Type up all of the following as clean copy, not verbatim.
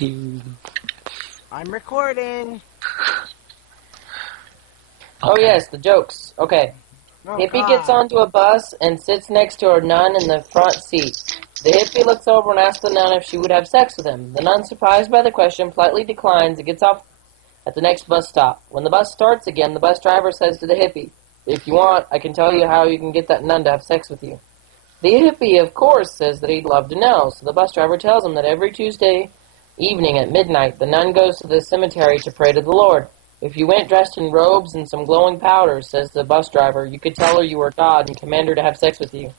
you. I'm recording. Oh yes, the jokes. Okay. Oh, Hippie God. gets onto a bus and sits next to her nun in the front seat. The hippie looks over and asks the nun if she would have sex with him. The nun, surprised by the question, politely declines and gets off at the next bus stop. When the bus starts again, the bus driver says to the hippie, "If you want, I can tell you how you can get that nun to have sex with you." The hippie, of course, says that he'd love to know, so the bus driver tells him that every Tuesday evening at midnight, the nun goes to the cemetery to pray to the Lord. "If you went dressed in robes and some glowing powder," says the bus driver, "you could tell her you were God and command her to have sex with you."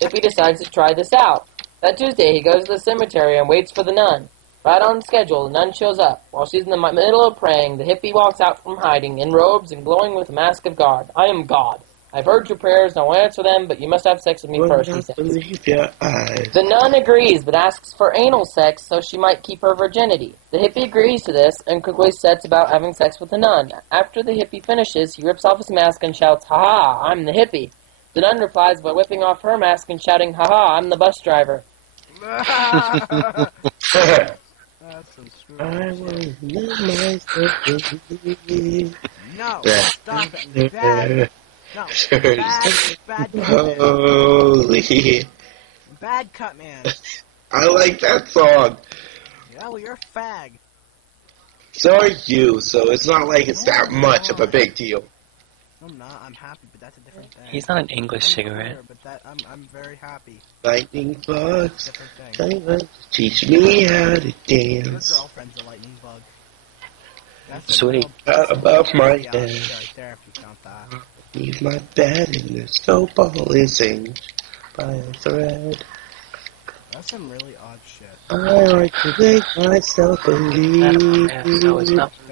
Hippie decides to try this out. That Tuesday, he goes to the cemetery and waits for the nun. Right on schedule, the nun shows up. While she's in the middle of praying, the hippie walks out from hiding, in robes and glowing with a mask of God. "I am God. I've heard your prayers, and I will answer them, but you must have sex with me first," he says. Believe your eyes. The nun agrees, but asks for anal sex so she might keep her virginity. The hippie agrees to this and quickly sets about having sex with the nun. After the hippie finishes, he rips off his mask and shouts, "Ha ha, I'm the hippie." The nun replies by whipping off her mask and shouting, "Ha ha, I'm the bus driver." That's some screw I up will shit. live No, my stop it. Bad. No, bad cut, man. Holy. Bad cut, man. I like that song. Yeah, well, you're a fag. So are you, so it's not like it's that much of a big deal. I'm not. I'm happy, but that's a different thing. He's not an English I'm cigarette. queer, but that I'm very happy. Lightning bugs, Different thing. teach me how to Your dance. girlfriend's a lightning bug. That's Sweet. Out above my yeah, head. right there if you count that. Leave my bed and the snowball is singed by a thread. That's some really odd shit. I like to make myself believe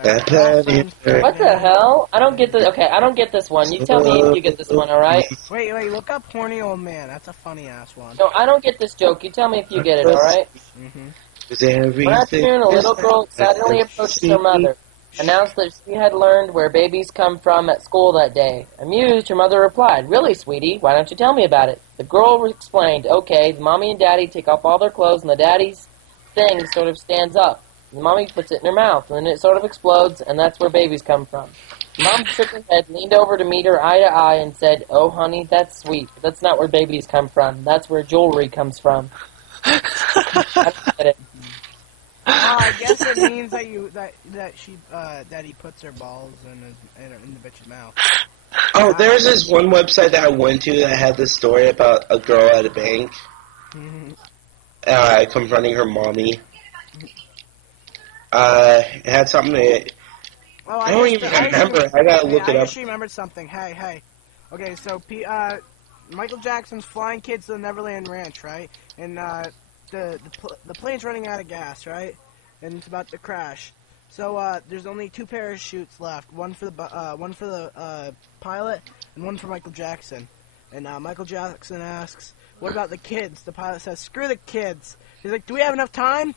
that planet Earth. What the hell? I don't get the. Okay, I don't get this one. You tell me if you get this one, alright? Wait, look up horny old man. That's a funny ass one. No, I don't get this joke. You tell me if you get it, alright? One afternoon, a little girl suddenly approaches her mother, announced that she had learned where babies come from at school that day. Amused, her mother replied, "Really, sweetie? Why don't you tell me about it?" The girl explained, "Okay, the mommy and daddy take off all their clothes, and the daddy's thing sort of stands up. The mommy puts it in her mouth, and then it sort of explodes, and that's where babies come from." Mom shook her head, leaned over to meet her eye to eye, and said, "Oh, honey, that's sweet, but that's not where babies come from. That's where jewelry comes from." I don't get it. I guess it means that that he puts her balls in the bitch's mouth. Oh, there's this one website that I went to that had this story about a girl at a bank confronting her mommy. It had something that... Oh, I don't even remember. I gotta look it I up. actually remembered something. Hey. Okay, so Michael Jackson's flying kids to the Neverland Ranch, right? And the plane's running out of gas, right? And it's about to crash. So there's only 2 parachutes left. One for the pilot and one for Michael Jackson. And Michael Jackson asks, "What about the kids?" The pilot says, "Screw the kids." He's like, "Do we have enough time?"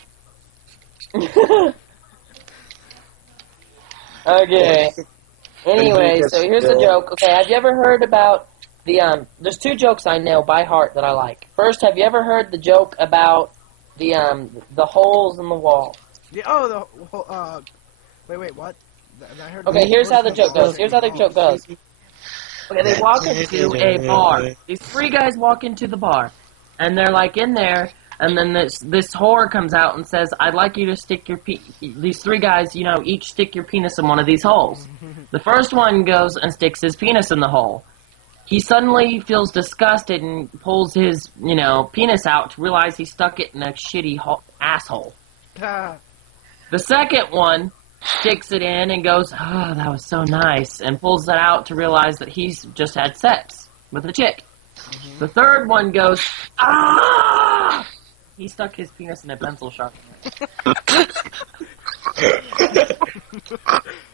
Okay. Anyway, so here's the joke. Okay, have you ever heard about the there's 2 jokes I know by heart that I like. First, have you ever heard the joke about the holes in the wall? Yeah, wait, what? I heard Okay, here's how the joke goes. Okay, they walk into a bar. These 3 guys walk into the bar, and they're like in there, and then this whore comes out and says, "I'd like you to stick your these 3 guys, each stick your penis in one of these holes." The first one goes and sticks his penis in the hole. He suddenly feels disgusted and pulls his, penis out to realize he stuck it in a shitty asshole. The second one sticks it in and goes, "Oh, that was so nice," and pulls it out to realize that he's just had sex with a chick. The third one goes, "Ah!" He stuck his penis in a pencil sharpener.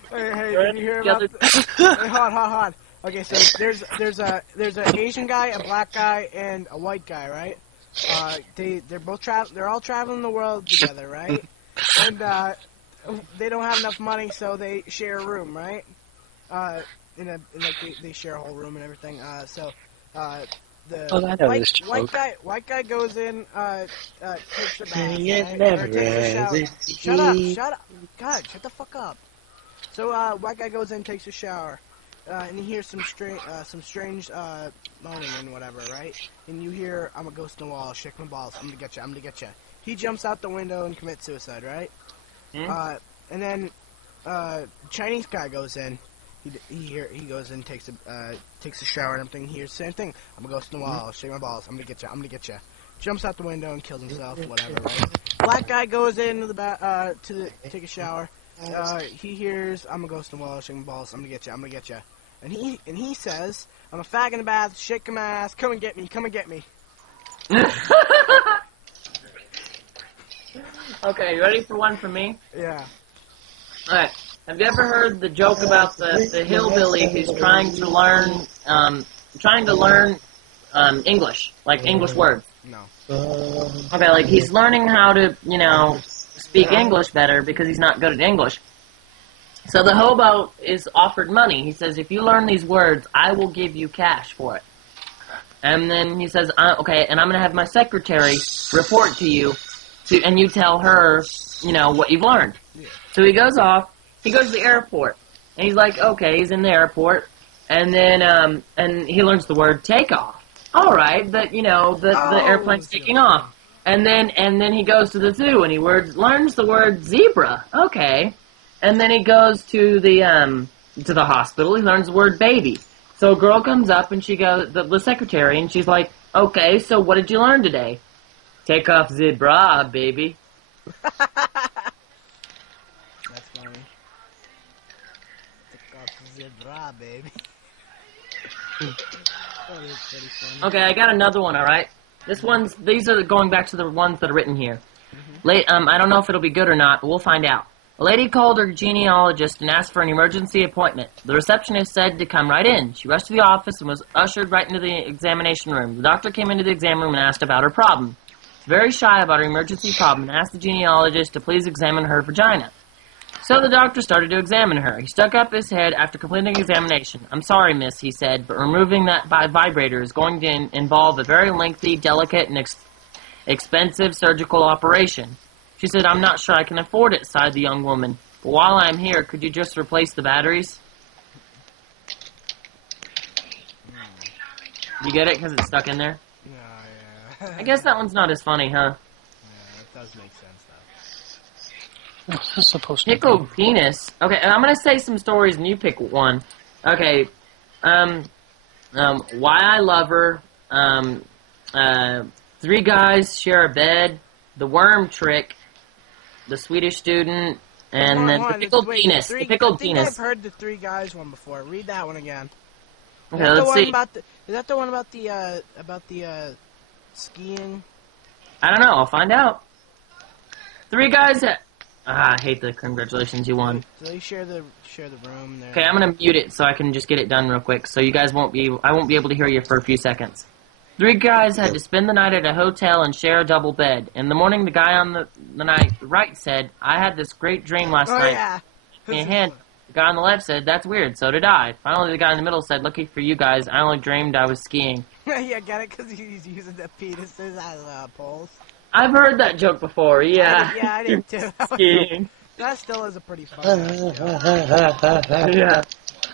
Hey, did you hear about Hey, hold on. Okay, so there's an Asian guy, a black guy, and a white guy, right? They're all traveling the world together, right? And they don't have enough money, so they share a room, right? They share a whole room and everything. So Oh, I know this joke. white guy goes in, takes a bath, It right? never Or takes a shower. ends. Shut up. God, shut the fuck up. So, white guy goes in, takes a shower, and he hears some strange, moaning and whatever, right? And you hear, I'm a ghost in the wall, shake my balls, I'm gonna get you. He jumps out the window and commits suicide, right? And then, Chinese guy goes in, he goes in, takes a shower and everything, he hears the same thing, I'm a ghost in the wall, shake my balls, I'm gonna get you. Jumps out the window and kills himself, whatever, right? Black guy goes into the take a shower. He hears, I'm a ghost in the wall, shaking balls, I'm gonna get you. And he says, I'm a fag in the bath, shaking my ass, come and get me. Okay, you ready for one from me? Yeah. Alright. Have you ever heard the joke about the hillbilly who's trying to learn English, like English words? No. Okay, like he's learning how to, speak English better because he's not good at English. So the hobo is offered money. He says, if you learn these words, I will give you cash for it. And then he says, okay, and I'm going to have my secretary report to you, and you tell her, what you've learned. Yeah. So he goes off, he goes to the airport, and he's like, okay, he's in the airport, and then, and he learns the word takeoff. All right, the airplane's taking off. And then he goes to the zoo, and he learns the word zebra. Okay. And then he goes to the hospital. He learns the word baby. So a girl comes up, and she goes, the secretary, and she's like, okay, so what did you learn today? Take off the bra, baby. That's funny. Take off the bra, baby. That is pretty funny. Okay, I got another one, alright? These are going back to the ones that are written here. I don't know if it'll be good or not, but we'll find out. A lady called her genealogist and asked for an emergency appointment. The receptionist said to come right in. She rushed to the office and was ushered right into the examination room. The doctor came into the exam room and asked about her problem. She was very shy about her emergency problem and asked the genealogist to please examine her vagina. So the doctor started to examine her. He stuck up his head after completing the examination. I'm sorry, miss, he said, but removing that vibrator is going to involve a very lengthy, delicate, and expensive surgical operation. She said, I'm not sure I can afford it, sighed the young woman. But while I'm here, could you just replace the batteries? You get it? Because it's stuck in there? Yeah. I guess that one's not as funny, huh? Yeah, it does make sense, though. What's this supposed to be? Pickled penis. Okay, and I'm going to say some stories and you pick one. Okay, why I love her, three guys share a bed, the worm trick, the Swedish student, and then the pickled penis. The pickled penis. I've heard the three guys one before. Read that one again. Okay, let's see. Is that the one about the skiing? I don't know. I'll find out. Three guys. I hate the congratulations. You won. So they share the room there. Okay, I'm gonna mute it so I can just get it done real quick. So you guys won't be. I won't be able to hear you for a few seconds. Three guys had to spend the night at a hotel and share a double bed. In the morning, the guy on the right said, I had this great dream last night. Yeah. And the guy on the left said, that's weird, so did I. Finally, the guy in the middle said, lucky for you guys, I only dreamed I was skiing. Yeah, get it? Because he's using the penises as poles. I've heard that joke before, yeah. I did too. Skiing. That still is a pretty funny joke. Yeah.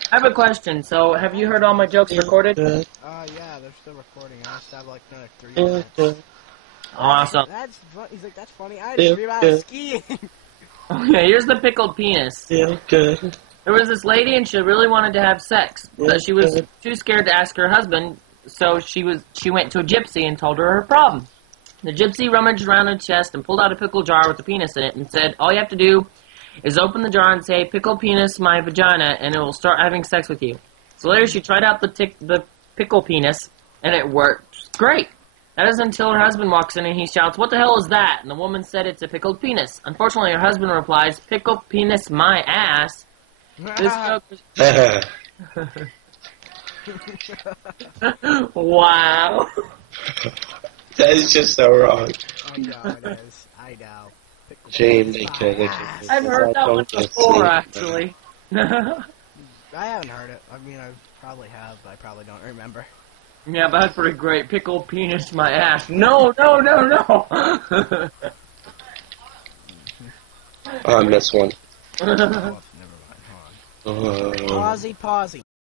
I have a question. So, have you heard all my jokes recorded? Yeah, they're still recording. I have to have like another 3 minutes. Awesome. He's like, that's funny. I didn't dream I was skiing. Okay, here's the pickled penis. Yeah, good. There was this lady and she really wanted to have sex, but she was too scared to ask her husband, so she went to a gypsy and told her problem. The gypsy rummaged around her chest and pulled out a pickle jar with a penis in it and said, all you have to do is open the jar and say, pickle penis my vagina, and it will start having sex with you. So later she tried out the pickle penis, and it worked great. That is until her husband walks in and he shouts, what the hell is that? And the woman said it's a pickled penis. Unfortunately, her husband replies, pickle penis my ass. This joke was... Wow. That is just so wrong. I know it is. I know. Shame I've heard that one before, actually. I haven't heard it. I mean, I probably have, but I probably don't remember. Yeah, but that's pretty great. Pickled penis my ass. No, no, no, no! I missed one. Oh, never mind. Hold on. Uh, Pausey, pausey.